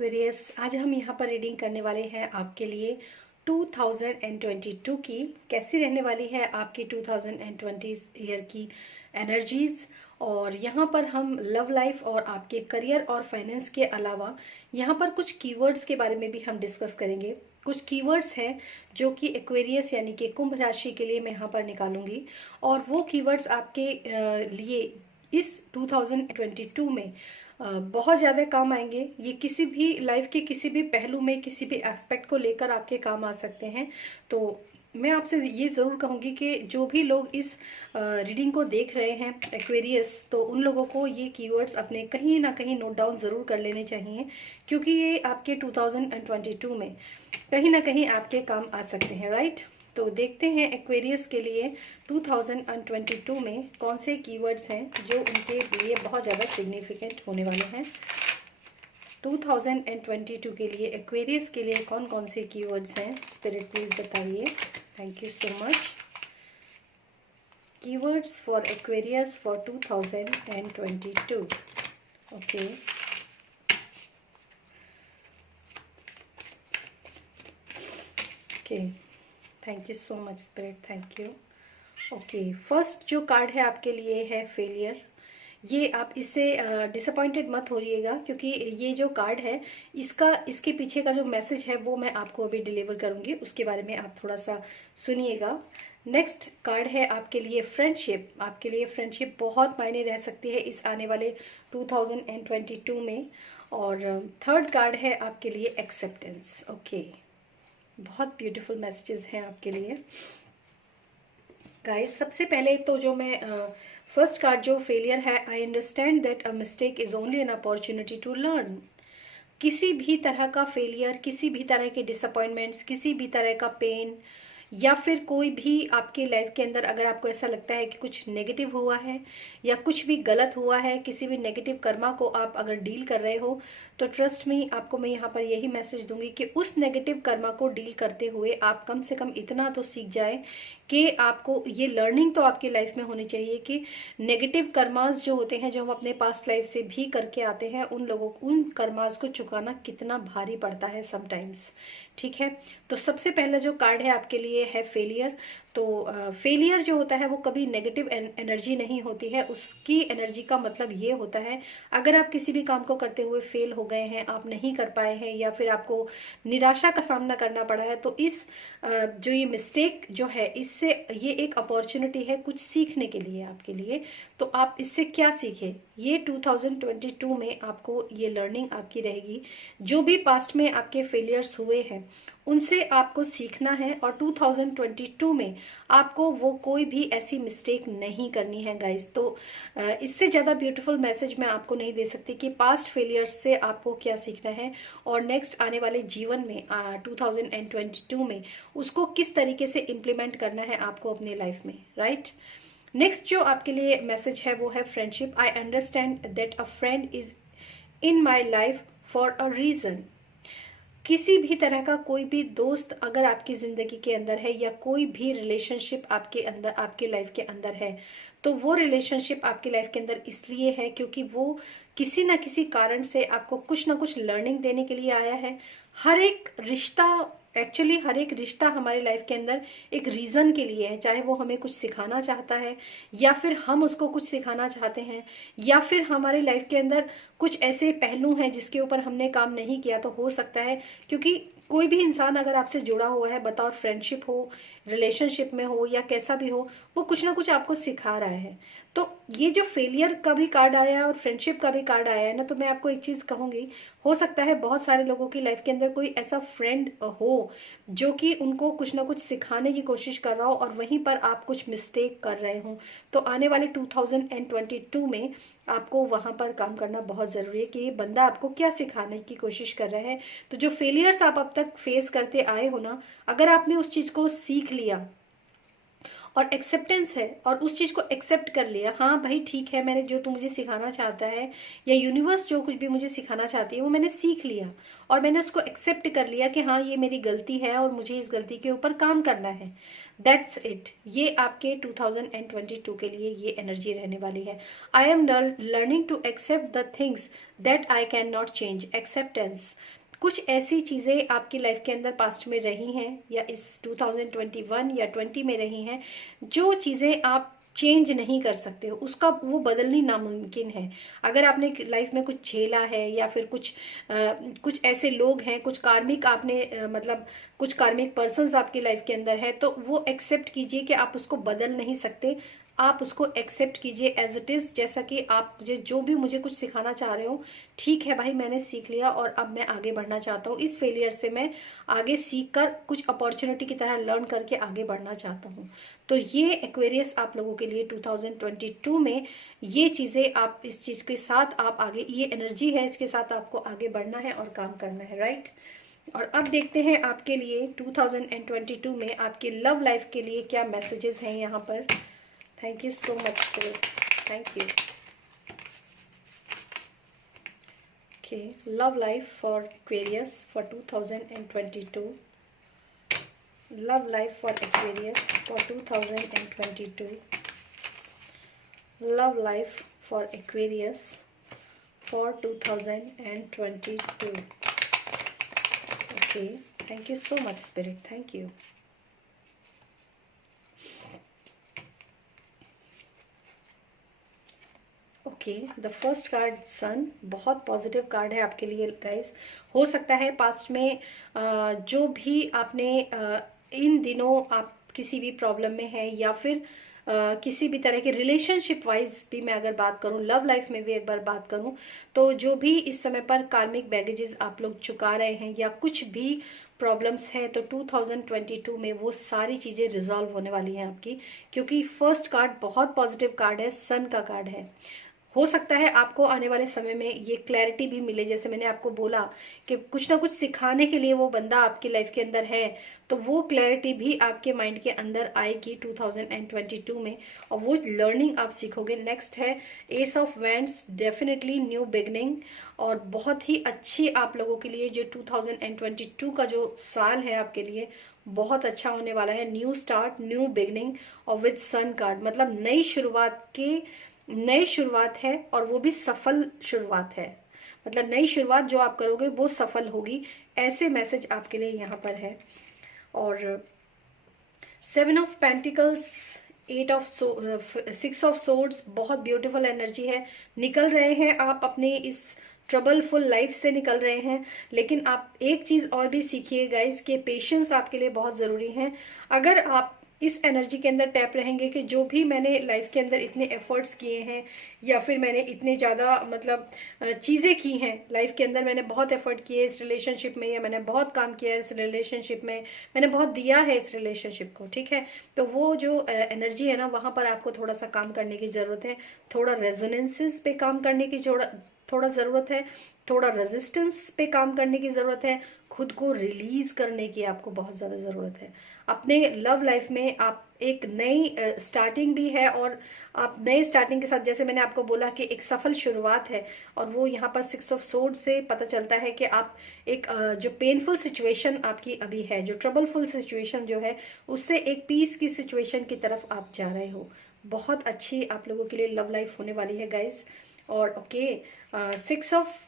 Aquarius, आज हम यहाँ पर रीडिंग करने वाले हैं आपके लिए 2022 की कैसी रहने वाली है आपकी 2020 ईयर की एनर्जीज। और यहाँ पर हम लव लाइफ और आपके करियर और फाइनेंस के अलावा यहाँ पर कुछ कीवर्ड्स के बारे में भी हम डिस्कस करेंगे। कुछ कीवर्ड्स हैं जो कि एक्वेरियस यानी कि कुंभ राशि के लिए मैं यहाँ पर निकालूंगी, और वो कीवर्ड्स आपके लिए इस 2022 में बहुत ज़्यादा काम आएंगे। ये किसी भी लाइफ के किसी भी पहलू में किसी भी एस्पेक्ट को लेकर आपके काम आ सकते हैं। तो मैं आपसे ये ज़रूर कहूँगी कि जो भी लोग इस रीडिंग को देख रहे हैं एक्वेरियस, तो उन लोगों को ये कीवर्ड्स अपने कहीं ना कहीं नोट डाउन ज़रूर कर लेने चाहिए, क्योंकि ये आपके 2022 में कहीं ना कहीं आपके काम आ सकते हैं, राइट। तो देखते हैं एक्वेरियस के लिए 2022 में कौन से कीवर्ड्स हैं जो उनके लिए बहुत ज़्यादा सिग्निफिकेंट होने वाले हैं। 2022 के लिए एक्वेरियस के लिए कौन कौन से कीवर्ड्स हैं, स्पिरिट प्लीज बताइए। Thank you so much. Keywords for Aquarius for 2022। Okay, okay, thank you so much spirit, thank you. Okay, first जो कार्ड है आपके लिए है फेलियर। ये आप इससे डिसअपॉइंटेड मत होइएगा, क्योंकि ये जो कार्ड है इसके पीछे का जो मैसेज है वो मैं आपको अभी डिलीवर करूंगी, उसके बारे में आप थोड़ा सा सुनिएगा। नेक्स्ट कार्ड है आपके लिए फ्रेंडशिप। आपके लिए फ्रेंडशिप बहुत मायने रह सकती है इस आने वाले 2022 में। और थर्ड कार्ड है आपके लिए एक्सेप्टेंस। ओके, बहुत ब्यूटीफुल मैसेजेस हैं आपके लिए गाइस। सबसे पहले तो जो मैं फर्स्ट कार्ड जो फेलियर है, I understand that a mistake is only an opportunity to learn. किसी भी तरह का फेलियर, किसी भी तरह के डिसअपॉइंटमेंट्स, किसी भी तरह का पेन, या फिर कोई भी आपके लाइफ के अंदर अगर आपको ऐसा लगता है कि कुछ नेगेटिव हुआ है या कुछ भी गलत हुआ है, किसी भी नेगेटिव कर्मा को आप अगर डील कर रहे हो, तो ट्रस्ट मी, आपको मैं यहाँ पर यही मैसेज दूंगी कि उस नेगेटिव कर्मा को डील करते हुए आप कम से कम इतना तो सीख जाए कि आपको ये लर्निंग तो आपकी लाइफ में होनी चाहिए कि नेगेटिव कर्मास जो होते हैं, जो हम अपने पास्ट लाइफ से भी करके आते हैं, उन कर्मास को चुकाना कितना भारी पड़ता है समटाइम्स। ठीक है, तो सबसे पहला जो कार्ड है आपके लिए है फेलियर। तो फेलियर जो होता है वो कभी नेगेटिव एनर्जी नहीं होती है। उसकी एनर्जी का मतलब ये होता है, अगर आप किसी भी काम को करते हुए फेल हो गए हैं, आप नहीं कर पाए हैं, या फिर आपको निराशा का सामना करना पड़ा है, तो इस जो ये मिस्टेक जो है, इससे ये एक अपॉर्चुनिटी है कुछ सीखने के लिए आपके लिए। तो आप इससे क्या सीखे, ये 2022 में आपको ये लर्निंग आपकी रहेगी। जो भी पास्ट में आपके फेलियर्स हुए हैं उनसे आपको सीखना है, और 2022 में आपको वो कोई भी ऐसी मिस्टेक नहीं करनी है गाइस। तो इससे ज़्यादा ब्यूटीफुल मैसेज मैं आपको नहीं दे सकती कि पास्ट फेलियर्स से आपको क्या सीखना है, और नेक्स्ट आने वाले जीवन में 2022 में उसको किस तरीके से इम्प्लीमेंट करना है आपको अपने लाइफ में, राइट। नेक्स्ट जो आपके लिए मैसेज है वो है friendship. I understand that a friend is in my life for a reason. किसी भी तरह का कोई भी दोस्त अगर आपकी जिंदगी के अंदर है, या कोई भी रिलेशनशिप आपके अंदर, आपके लाइफ के अंदर है, तो वो रिलेशनशिप आपकी लाइफ के अंदर इसलिए है क्योंकि वो किसी ना किसी कारण से आपको कुछ ना कुछ लर्निंग देने के लिए आया है। हर एक रिश्ता, एक्चुअली हर एक रिश्ता हमारी लाइफ के अंदर एक रीजन के लिए है, चाहे वो हमें कुछ सिखाना चाहता है, या फिर हम उसको कुछ सिखाना चाहते हैं, या फिर हमारी लाइफ के अंदर कुछ ऐसे पहलू हैं जिसके ऊपर हमने काम नहीं किया, तो हो सकता है। क्योंकि कोई भी इंसान अगर आपसे जुड़ा हुआ है, बताओ फ्रेंडशिप हो, रिलेशनशिप में हो, या कैसा भी हो, वो कुछ ना कुछ आपको सिखा रहा है। तो ये जो फेलियर का भी कार्ड आया है और फ्रेंडशिप का भी कार्ड आया है ना, तो मैं आपको एक चीज कहूंगी, हो सकता है बहुत सारे लोगों की लाइफ के अंदर कोई ऐसा फ्रेंड हो जो कि उनको कुछ ना कुछ सिखाने की कोशिश कर रहा हो, और वहीं पर आप कुछ मिस्टेक कर रहे हो। तो आने वाले 2022 में आपको वहां पर काम करना बहुत जरूरी है कि ये बंदा आपको क्या सिखाने की कोशिश कर रहा है। तो जो फेलियर्स आप अब तक फेस करते आए हो ना, अगर आपने उस चीज को सीख लिया और एक्सेप्टेंस है, और उस चीज़ को एक्सेप्ट कर लिया, हाँ भाई ठीक है, मैंने जो तू मुझे सिखाना चाहता है या यूनिवर्स जो कुछ भी मुझे सिखाना चाहती है वो मैंने सीख लिया, और मैंने उसको एक्सेप्ट कर लिया कि हाँ ये मेरी गलती है और मुझे इस गलती के ऊपर काम करना है। That's it. ये आपके 2022 के लिए ये एनर्जी रहने वाली है। I am learning to accept the things that I can not change. Acceptance. कुछ ऐसी चीज़ें आपकी लाइफ के अंदर पास्ट में रही हैं या इस 2021 या 20 में रही हैं, जो चीज़ें आप चेंज नहीं कर सकते हो, उसका वो बदलनी नामुमकिन है। अगर आपने लाइफ में कुछ झेला है या फिर कुछ ऐसे लोग हैं, कुछ कार्मिक आपने मतलब कुछ कार्मिक पर्सन्स आपकी लाइफ के अंदर है, तो वो एक्सेप्ट कीजिए कि आप उसको बदल नहीं सकते। आप उसको एक्सेप्ट कीजिए एज इट इज़, जैसा कि आप जो भी मुझे कुछ सिखाना चाह रहे हो, ठीक है भाई मैंने सीख लिया और अब मैं आगे बढ़ना चाहता हूँ, इस फेलियर से मैं आगे सीख कर कुछ अपॉर्चुनिटी की तरह लर्न करके आगे बढ़ना चाहता हूँ। तो ये एक्वेरियस आप लोगों के लिए 2022 में ये चीज़ें, आप इस चीज़ के साथ आप आगे, ये एनर्जी है, इसके साथ आपको आगे बढ़ना है और काम करना है, राइट। और अब देखते हैं आपके लिए 2022 में आपके लव लाइफ के लिए क्या मैसेजेस हैं यहाँ पर। Thank you so much, Spirit. Thank you. Okay, love life for Aquarius for 2022. Love life for Aquarius for 2022. Love life for Aquarius for 2022. Okay, thank you so much, Spirit. Thank you. Okay, the first card sun, बहुत positive card है आपके लिए guys. हो सकता है past में जो भी आपने इन दिनों आप किसी भी प्रॉब्लम में है या फिर किसी भी तरह के रिलेशनशिप वाइज भी मैं अगर बात करूं, लव लाइफ में भी एक बार बात करूं, तो जो भी इस समय पर कार्मिक बैगेजेस आप लोग चुका रहे हैं या कुछ भी प्रॉब्लम्स हैं, तो 2022 में वो सारी चीज़ें रिजॉल्व होने वाली हैं आपकी, क्योंकि फर्स्ट कार्ड बहुत पॉजिटिव कार्ड है, सन का कार्ड है। हो सकता है आपको आने वाले समय में ये क्लैरिटी भी मिले, जैसे मैंने आपको बोला कि कुछ ना कुछ सिखाने के लिए वो बंदा आपकी लाइफ के अंदर है, तो वो क्लैरिटी भी आपके माइंड के अंदर आएगी 2022 में, और वो लर्निंग आप सीखोगे। नेक्स्ट है S of wands, definitely new beginning, और बहुत ही अच्छी आप लोगों के लिए जो 2022 का जो साल है आपके लिए बहुत अच्छा होने वाला है। न्यू स्टार्ट, न्यू बिगनिंग, और विद सन कार्ड, मतलब नई शुरुआत है, और वो भी सफल शुरुआत है। मतलब नई शुरुआत जो आप करोगे वो सफल होगी, ऐसे मैसेज आपके लिए यहाँ पर है। और 7 ऑफ पेंटिकल्स, 6 ऑफ सोर्ड्स, बहुत ब्यूटीफुल एनर्जी है। निकल रहे हैं आप अपने इस ट्रबलफुल लाइफ से निकल रहे हैं, लेकिन आप एक चीज और भी सीखिए गाइस कि पेशेंस आपके लिए बहुत जरूरी है। अगर आप इस एनर्जी के अंदर टैप रहेंगे कि जो भी मैंने लाइफ के अंदर इतने एफर्ट्स किए हैं या फिर मैंने इतने ज़्यादा मतलब चीज़ें की हैं लाइफ के अंदर, मैंने बहुत एफर्ट किए इस रिलेशनशिप में, या मैंने बहुत काम किया है इस रिलेशनशिप में, मैंने बहुत दिया है इस रिलेशनशिप को, ठीक है, तो वो जो एनर्जी है ना, वहाँ पर आपको थोड़ा सा काम करने की ज़रूरत है, थोड़ा रेजोनेंसेस पे काम करने की थोड़ा ज़रूरत है, थोड़ा रेजिस्टेंस पे काम करने की ज़रूरत है, खुद को रिलीज करने की आपको बहुत ज़्यादा ज़रूरत है। अपने लव लाइफ में आप एक नई स्टार्टिंग भी है, और आप नए स्टार्टिंग के साथ, जैसे मैंने आपको बोला कि एक सफल शुरुआत है, और वो यहाँ पर 6 ऑफ सोर्ड से पता चलता है कि आप एक जो पेनफुल सिचुएशन आपकी अभी है, जो ट्रबलफुल सिचुएशन जो है, उससे एक पीस की सिचुएशन की तरफ आप जा रहे हो। बहुत अच्छी आप लोगों के लिए लव लाइफ होने वाली है गाइस। और okay, 6 of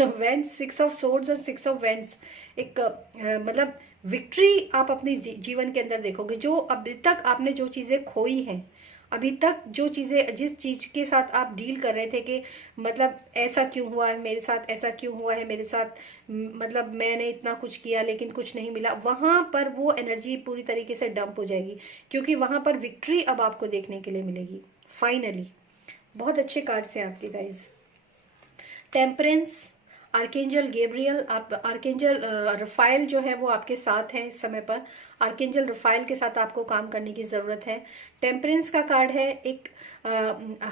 vents, 6 of swords और 6 ऑफ वेंट्स, एक मतलब विक्ट्री आप अपने जीवन के अंदर देखोगे। जो अभी तक आपने जो चीज़ें खोई हैं, अभी तक जो चीज़ें, जिस चीज़ के साथ आप डील कर रहे थे कि मतलब ऐसा क्यों हुआ है मेरे साथ, ऐसा क्यों हुआ है मेरे साथ, मतलब मैंने इतना कुछ किया लेकिन कुछ नहीं मिला, वहाँ पर वो एनर्जी पूरी तरीके से डंप हो जाएगी, क्योंकि वहाँ पर विक्ट्री अब आपको देखने के लिए मिलेगी फाइनली। बहुत अच्छे कार्ड्स हैं आपके गाइज। टेम्परेंस, आर्केंजल गैब्रियल, आप आर्केंजल रफाइल जो है वो आपके साथ हैं इस समय पर। आर्केंजल रफाइल के साथ आपको काम करने की ज़रूरत है। टेम्परेंस का कार्ड है, एक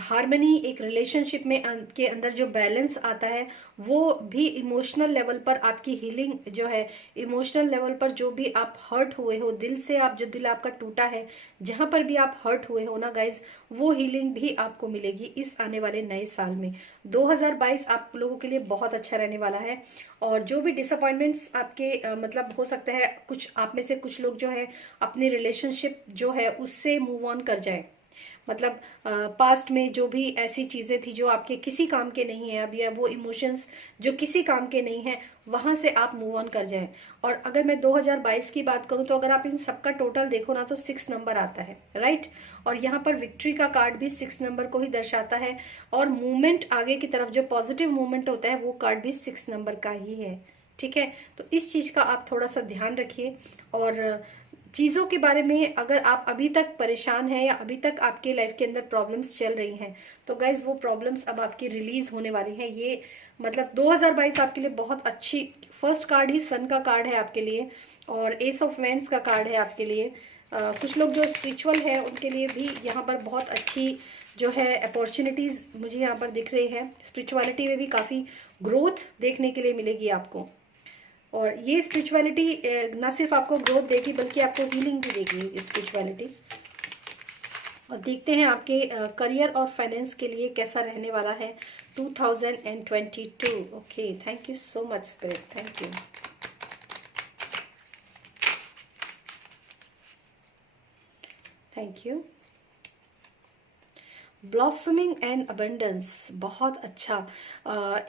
हार्मनी, एक रिलेशनशिप में के अंदर जो बैलेंस आता है, वो भी इमोशनल लेवल पर आपकी हीलिंग जो है, इमोशनल लेवल पर जो भी आप हर्ट हुए हो, दिल से आप, जो दिल आपका टूटा है, जहां पर भी आप हर्ट हुए हो ना गाइज, वो हीलिंग भी आपको मिलेगी इस आने वाले नए साल में। 2022 आप लोगों के लिए बहुत अच्छा रहने वाला है। और जो भी डिसअपॉइंटमेंट्स आपके मतलब हो सकता है, कुछ आप में से कुछ लोग जो है अपनी रिलेशनशिप जो है उससे मूव ऑन कर जाए, मतलब पास्ट में जो भी ऐसी चीजें थी जो आपके किसी काम के नहीं है अब, या वो इमोशंस जो किसी काम के नहीं है, वहां से आप मूव ऑन कर जाएं। और अगर मैं 2022 की बात करूं तो अगर आप इन सबका टोटल देखो ना तो 6 नंबर आता है, राइट। और यहाँ पर विक्ट्री का कार्ड भी 6 नंबर को ही दर्शाता है, और मूवमेंट आगे की तरफ जो पॉजिटिव मूवमेंट होता है वो कार्ड भी 6 नंबर का ही है, ठीक है। तो इस चीज का आप थोड़ा सा ध्यान रखिए। और चीज़ों के बारे में अगर आप अभी तक परेशान हैं या अभी तक आपके लाइफ के अंदर प्रॉब्लम्स चल रही हैं, तो गाइज वो प्रॉब्लम्स अब आपकी रिलीज होने वाली हैं। ये मतलब 2022 आपके लिए बहुत अच्छी, फर्स्ट कार्ड ही सन का कार्ड है आपके लिए, और एस ऑफ वेंस का कार्ड है आपके लिए। कुछ लोग जो स्पिरिचुअल है उनके लिए भी यहाँ पर बहुत अच्छी जो है अपॉर्चुनिटीज मुझे यहाँ पर दिख रही है। स्पिरिचुअलिटी में भी काफ़ी ग्रोथ देखने के लिए मिलेगी आपको, और ये स्पिरिचुअलिटी ना सिर्फ आपको ग्रोथ देगी बल्कि आपको हीलिंग भी देगी स्पिरिचुअलिटी। और देखते हैं आपके करियर और फाइनेंस के लिए कैसा रहने वाला है 2022। Okay, thank you so much spirit, thank you. Thank you. Blossoming and abundance, बहुत अच्छा।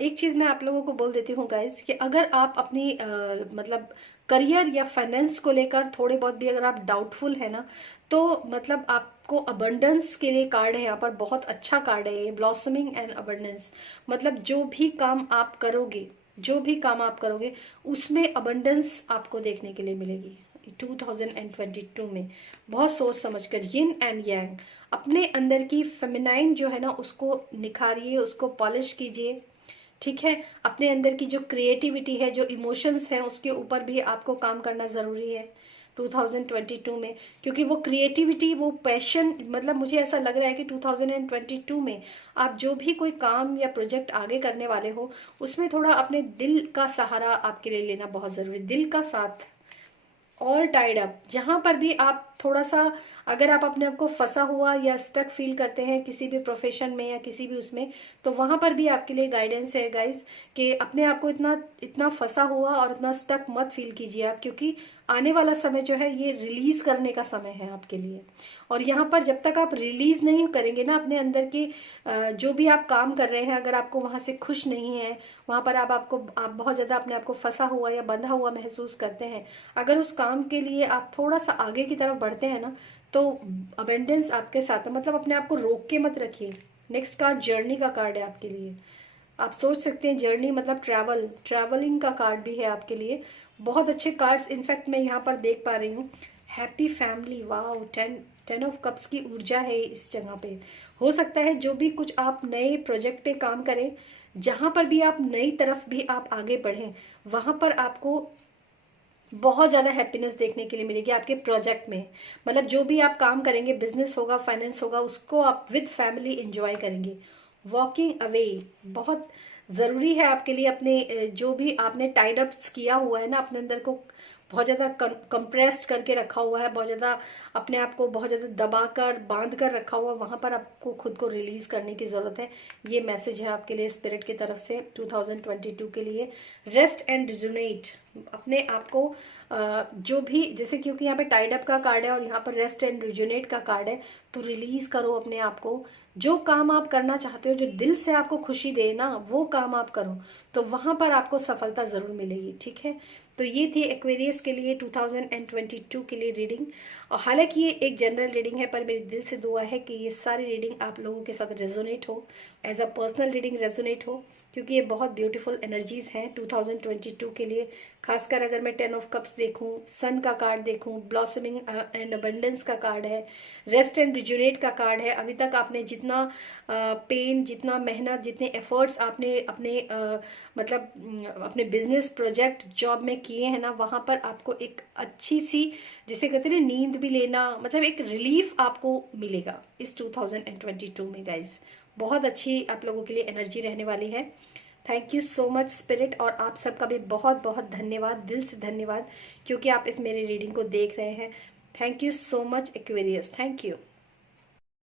एक चीज़ मैं आप लोगों को बोल देती हूँ गाइज, कि अगर आप अपनी मतलब करियर या फाइनेंस को लेकर थोड़े बहुत भी अगर आप डाउटफुल है ना, तो मतलब आपको अबंडेंस के लिए कार्ड है यहाँ पर, बहुत अच्छा कार्ड है ये, ब्लॉसमिंग एंड अबंडेंस। मतलब जो भी काम आप करोगे, जो भी काम आप करोगे उसमें अबंडेंस आपको देखने के लिए मिलेगी 2022 में। बहुत सोच समझकर, यिन एंड यांग, अपने अंदर की फेमिनाइन जो है ना उसको निखारिए, उसको पॉलिश कीजिए, ठीक है। अपने अंदर की जो क्रिएटिविटी है, जो इमोशंस हैं, उसके ऊपर भी आपको काम करना ज़रूरी है 2022 में, क्योंकि वो क्रिएटिविटी, वो पैशन, मतलब मुझे ऐसा लग रहा है कि 2022 में आप जो भी कोई काम या प्रोजेक्ट आगे करने वाले हो, उसमें थोड़ा अपने दिल का सहारा आपके लिए लेना बहुत ज़रूरी है, दिल का साथ। ऑल टाइड अप, जहां पर भी आप थोड़ा सा, अगर आप अपने आप को फंसा हुआ या स्टक फील करते हैं किसी भी प्रोफेशन में या किसी भी उसमें, तो वहां पर भी आपके लिए गाइडेंस है गाइस, कि अपने आप को इतना इतना फंसा हुआ और इतना स्टक मत फील कीजिए आप, क्योंकि आने वाला समय जो है ये रिलीज करने का समय है आपके लिए। और यहाँ पर जब तक आप रिलीज नहीं करेंगे ना अपने अंदर के जो भी आप काम कर रहे हैं, अगर आपको वहां से खुश नहीं है, वहां पर आप बहुत ज्यादा अपने आप को फंसा हुआ या बंधा हुआ महसूस करते हैं, अगर उस काम के लिए आप थोड़ा सा आगे की तरफ बढ़ते हैं ना, तो अबेंडेंस आपके साथ है। मतलब अपने आप को रोक के मत रखिए। नेक्स्ट कार्ड जर्नी का कार्ड है आपके लिए। आप सोच सकते हैं जर्नी मतलब ट्रैवल, ट्रैवलिंग का कार्ड भी है आपके लिए। बहुत अच्छे कार्ड्स इनफैक्ट मैं यहाँ पर देख पा रही हूँ। Happy family, wow, 10 of cups की ऊर्जा है इस जगह पे। हो सकता है जो भी कुछ आप नए प्रोजेक्ट पे काम करें, जहां पर भी आप नई तरफ भी आप आगे बढ़ें, वहां पर आपको बहुत ज़्यादा हैप्पीनेस देखने के लिए मिलेगी आपके प्रोजेक्ट में। मतलब जो भी आप काम करेंगे, बिजनेस होगा, फाइनेंस होगा, उसको आप विद फैमिली एंजॉय करेंगे। वॉकिंग अवे बहुत ज़रूरी है आपके लिए। अपने जो भी आपने टाइड अप्स किया हुआ है ना, अपने अंदर को बहुत ज़्यादा कंप्रेस्ड करके रखा हुआ है, बहुत ज़्यादा अपने आप को बहुत ज़्यादा दबा कर बांध कर रखा हुआ, वहाँ पर आपको खुद को रिलीज़ करने की ज़रूरत है। ये मैसेज है आपके लिए स्पिरिट की तरफ से 2022 के लिए। रेस्ट एंड रिजुनेट, अपने आप को जो भी, जैसे क्योंकि यहाँ पे टाइड अप का कार्ड है और यहाँ पर रेस्ट एंड रिजुनेट का कार्ड है, तो रिलीज करो अपने आप को। जो काम आप करना चाहते हो, जो दिल से आपको खुशी दे ना, वो काम आप करो, तो वहां पर आपको सफलता जरूर मिलेगी, ठीक है। तो ये थी एक्वेरियस के लिए 2022 के लिए रीडिंग। और हालांकि ये एक जनरल रीडिंग है, पर मेरे दिल से दुआ है कि ये सारी रीडिंग आप लोगों के साथ रेजोनेट हो, as a personal reading resonate हो, क्योंकि ये बहुत ब्यूटीफुल एनर्जीज हैं 2022 के लिए। खासकर अगर मैं 10 ऑफ कप्स देखूं, सन का कार्ड देखूं, ब्लॉसमिंग एंड अबंडेंस का कार्ड है, रेस्ट एंड रिजुनेट का कार्ड है। अभी तक आपने जितना पेन, जितना मेहनत, जितने एफर्ट्स आपने अपने मतलब अपने बिजनेस, प्रोजेक्ट, जॉब में किए हैं ना, वहां पर आपको एक अच्छी सी, जिसे कहते हैं नींद भी लेना, मतलब एक रिलीफ आपको मिलेगा इस 2022 में गाइस। बहुत अच्छी आप लोगों के लिए एनर्जी रहने वाली है। Thank you so much spirit, और आप सबका भी बहुत बहुत धन्यवाद, दिल से धन्यवाद, क्योंकि आप इस मेरे रीडिंग को देख रहे हैं। Thank you so much Aquarius, thank you.